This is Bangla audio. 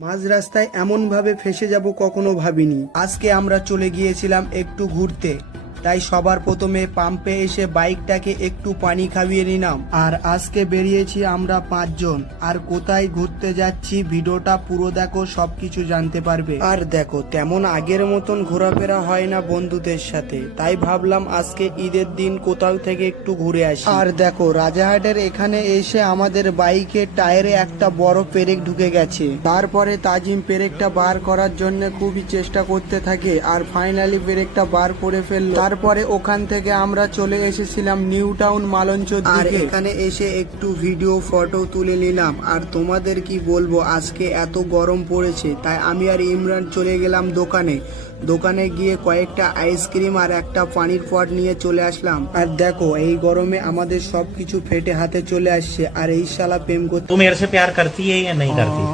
মাঝ রাস্তায় এমন ভাবে ফেসে যাব কখনো ভাবিনি। আজকে আমরা চলে গিয়েছিলাম একটু ঘুরতে, তাই সবার প্রথমে পাম্পে এসে বাইকটাকে একটু পানি খাইয়ে নিলাম। আর আজকে বেরিয়েছি আমরা 5 জন। আর কোথায় ঘুরতে যাচ্ছি ভিডিওটা পুরো দেখো, সবকিছু জানতে পারবে। আর দেখো, তেমন আগের মতন ঘোরাফেরা হয় না বন্ধুদের সাথে, তাই ভাবলাম আজকে ঈদের দিন কোথাও থেকে একটু ঘুরে আসি। আর দেখো, রাজাহাটের এখানে এসে আমাদের বাইকের টায়ারে একটা বড় পেরেক ঢুকে গেছে। তারপরে তাজিম পেরেকটা বার করার জন্য খুবই চেষ্টা করতে থাকে, আর ফাইনালি পেরেকটা বার করে ফেললো। তারপরে ওখান থেকে আমরা চলে এসেছিলাম নিউ টাউন মালঞ্চর দিকে। আর এখানে এসে একটু ভিডিও ফটো তুলে নিলাম। আর তোমাদের কি বলবো, আজকে এত গরম পড়েছে, তাই আমি আর ইমরান চলে গেলাম দোকানে গিয়ে কয়েকটা আইসক্রিম আর একটা পানির পট নিয়ে চলে আসলাম। আর দেখো, এই গরমে আমাদের সবকিছু ফেটে হাতে চলে আসছে। আর এই শালা প্রেম করতে तू मेरे से प्यार करती है या नहीं करती?